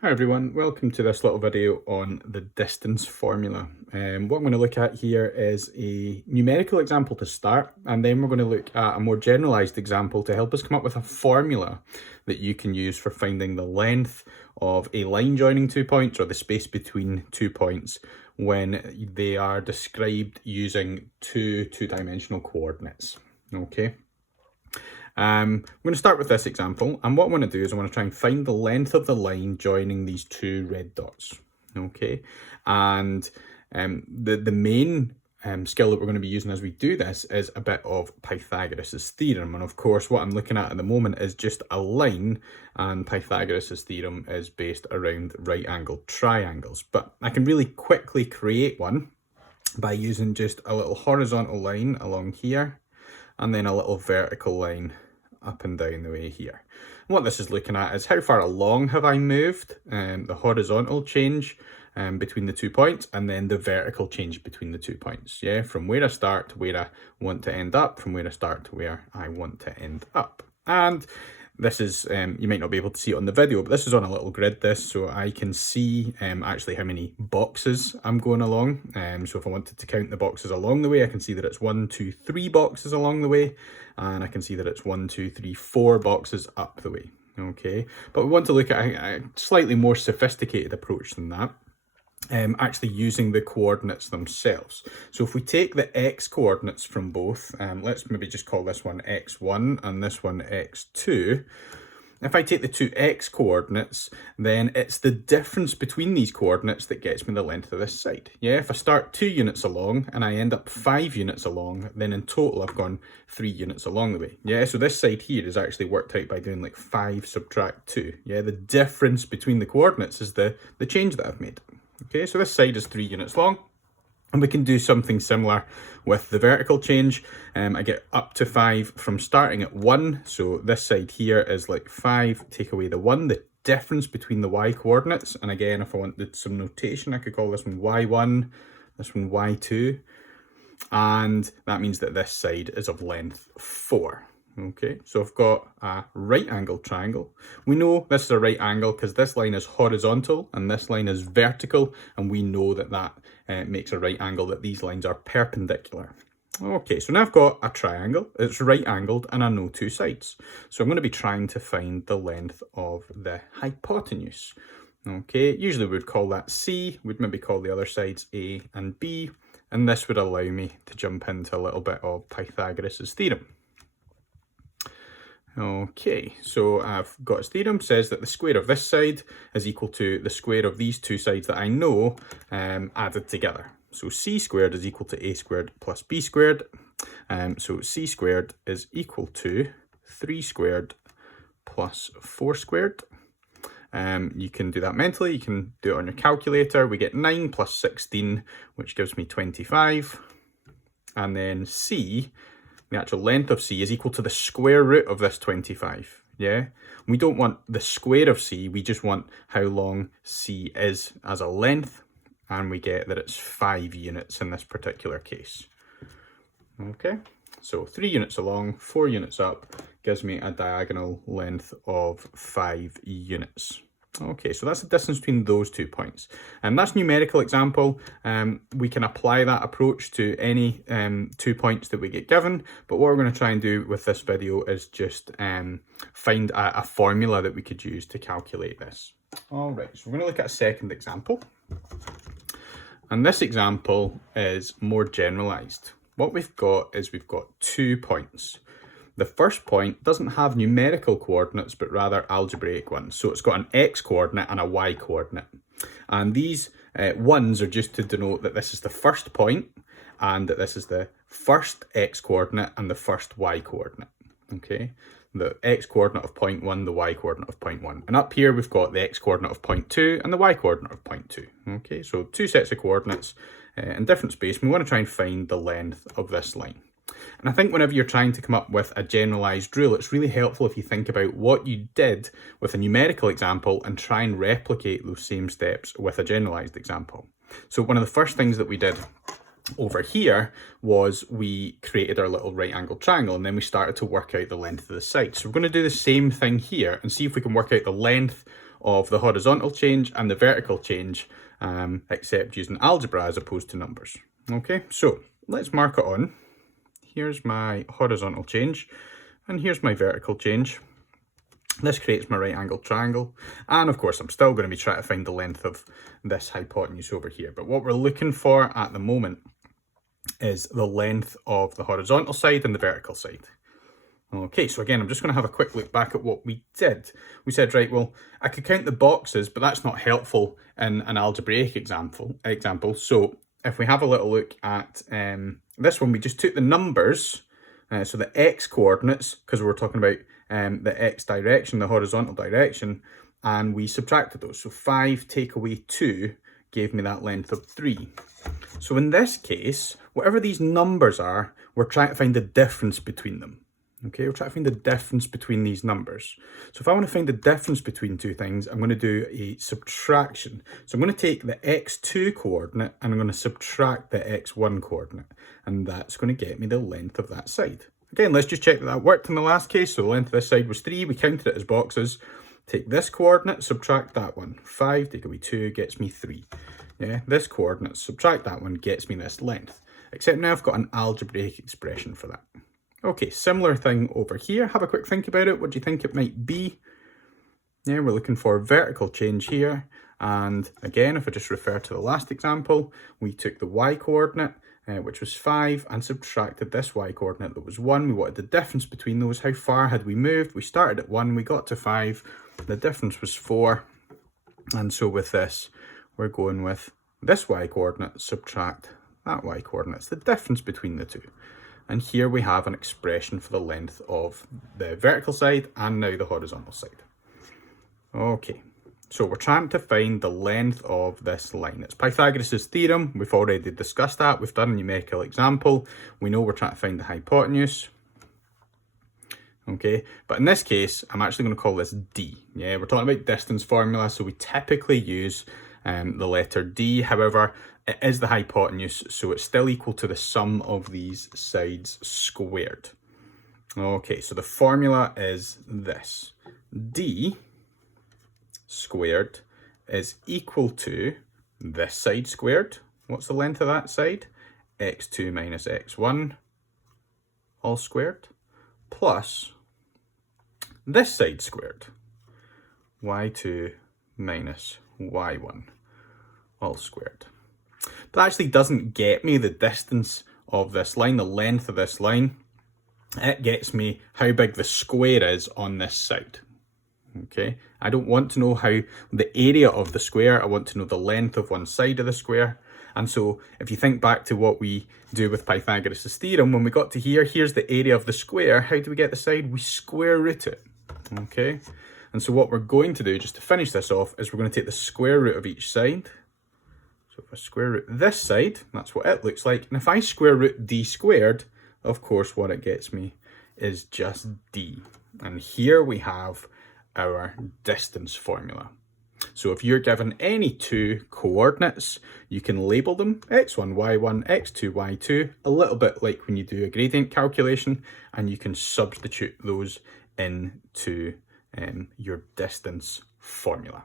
Hi everyone, welcome to this little video on the distance formula. What I'm going to look at here is a numerical example to start, and then we're going to look at a more generalized example to help us come up with a formula that you can use for finding the length of a line joining 2 points or the space between 2 points when they are described using two-dimensional coordinates. Okay. I'm going to start with this example, and what I want to do is I want to try and find the length of the line joining these two red dots. Okay, and the main skill that we're going to be using as we do this is a bit of Pythagoras' theorem. And of course, what I'm looking at the moment is just a line, and Pythagoras' theorem is based around right-angled triangles. But I can really quickly create one by using just a little horizontal line along here, and then a little vertical line up and down the way here. And what this is looking at is how far along have I moved, the horizontal change between the 2 points, and then the vertical change between the 2 points. Yeah, from where I start to where I want to end up, from where I start to where I want to end up. And this is, you might not be able to see it on the video, but this is on a little grid, so I can see actually how many boxes I'm going along. So if I wanted to count the boxes along the way, I can see that it's 1, 2, 3 boxes along the way, and I can see that it's 1, 2, 3, 4 boxes up the way. Okay, but we want to look at a slightly more sophisticated approach than that. Actually using the coordinates themselves. So if we take the x coordinates from both, let's maybe just call this one x1 and this one x2. If I take the two x coordinates, then it's the difference between these coordinates that gets me the length of this side. Yeah, if I start 2 units along and I end up 5 units along, then in total I've gone 3 units along the way. Yeah, so this side here is actually worked out by doing like 5 subtract 2. Yeah, the difference between the coordinates is the change that I've made. Okay, so this side is 3 units long, and we can do something similar with the vertical change. I get up to 5 from starting at 1, so this side here is like 5, take away the 1, the difference between the y coordinates, and again, if I wanted some notation, I could call this one y1, this one y2, and that means that this side is of length 4. Okay, so I've got a right angled triangle. We know this is a right angle because this line is horizontal and this line is vertical, and we know that that makes a right angle, that these lines are perpendicular. Okay, so now I've got a triangle, it's right angled, and I know 2 sides. So I'm going to be trying to find the length of the hypotenuse. Okay, usually we would call that C, we'd maybe call the other sides A and B, and this would allow me to jump into a little bit of Pythagoras' theorem. Okay, so I've got his theorem, says that the square of this side is equal to the square of these 2 sides that I know added together. So c squared is equal to a squared plus b squared. So c squared is equal to 3 squared plus 4 squared. You can do that mentally, you can do it on your calculator. We get 9 plus 16, which gives me 25. And then c, the actual length of c, is equal to the square root of this 25, yeah? We don't want the square of c, we just want how long c is as a length, and we get that it's 5 units in this particular case. Okay, so 3 units along, 4 units up, gives me a diagonal length of 5 units. Okay, so that's the distance between those 2 points. And that's numerical example. We can apply that approach to any 2 points that we get given. But what we're going to try and do with this video is just find a formula that we could use to calculate this. All right, so we're going to look at a second example. And this example is more generalized. What we've got is we've got 2 points. The first point doesn't have numerical coordinates, but rather algebraic ones. So it's got an x coordinate and a y coordinate. And these ones are just to denote that this is the first point and that this is the first x coordinate and the first y coordinate. Okay, the x coordinate of point 1, the y coordinate of point 1. And up here we've got the x coordinate of point 2 and the y coordinate of point 2. Okay, so 2 sets of coordinates in different space. We want to try and find the length of this line. And I think whenever you're trying to come up with a generalized rule, it's really helpful if you think about what you did with a numerical example and try and replicate those same steps with a generalized example. So one of the first things that we did over here was we created our little right angled triangle, and then we started to work out the length of the side. So we're going to do the same thing here and see if we can work out the length of the horizontal change and the vertical change, except using algebra as opposed to numbers. Okay, so let's mark it on. Here's my horizontal change, and here's my vertical change. This creates my right angled triangle, and of course I'm still going to be trying to find the length of this hypotenuse over here, but what we're looking for at the moment is the length of the horizontal side and the vertical side. Okay, so again, I'm just going to have a quick look back at what we did. We said, right, well, I could count the boxes, but that's not helpful in an algebraic example. So if we have a little look at this one, we just took the numbers, so the x coordinates, because we're talking about the x direction, the horizontal direction, and we subtracted those. So 5 take away 2 gave me that length of 3. So in this case, whatever these numbers are, we're trying to find the difference between them. Okay, we're trying to find the difference between these numbers. So if I want to find the difference between two things, I'm going to do a subtraction. So I'm going to take the x2 coordinate and I'm going to subtract the x1 coordinate. And that's going to get me the length of that side. Again, let's just check that that worked in the last case. So the length of this side was 3. We counted it as boxes. Take this coordinate, subtract that one. 5 take away 2 gets me 3. Yeah, this coordinate, subtract that one, gets me this length. Except now I've got an algebraic expression for that. Okay, similar thing over here. Have a quick think about it. What do you think it might be? Yeah, we're looking for vertical change here. And again, if I just refer to the last example, we took the y coordinate, which was 5, and subtracted this y coordinate that was 1. We wanted the difference between those. How far had we moved? We started at 1, we got to 5. The difference was 4. And so with this, we're going with this y coordinate, subtract that y coordinate. It's the difference between the two. And here we have an expression for the length of the vertical side and now the horizontal side. Okay, so we're trying to find the length of this line. It's Pythagoras' theorem. We've already discussed that. We've done a numerical example. We know we're trying to find the hypotenuse. Okay, but in this case, I'm actually going to call this D. Yeah, we're talking about distance formula, so we typically use the letter D. However, it is the hypotenuse, so it's still equal to the sum of these sides squared. Okay, so the formula is this. D squared is equal to this side squared. What's the length of that side? x2 minus x1 all squared, plus this side squared, y2 minus y1 all squared. But that actually doesn't get me the distance of this line, the length of this line. It gets me how big the square is on this side. Okay, I don't want to know how the area of the square, I want to know the length of one side of the square. And so if you think back to what we do with Pythagoras' theorem, when we got to here, here's the area of the square. How do we get the side? We square root it. Okay, and so what we're going to do, just to finish this off, is we're going to take the square root of each side. So if I square root this side, that's what it looks like. And if I square root d squared, of course, what it gets me is just d. And here we have our distance formula. So if you're given any two coordinates, you can label them x1, y1, x2, y2, a little bit like when you do a gradient calculation, and you can substitute those into your distance formula.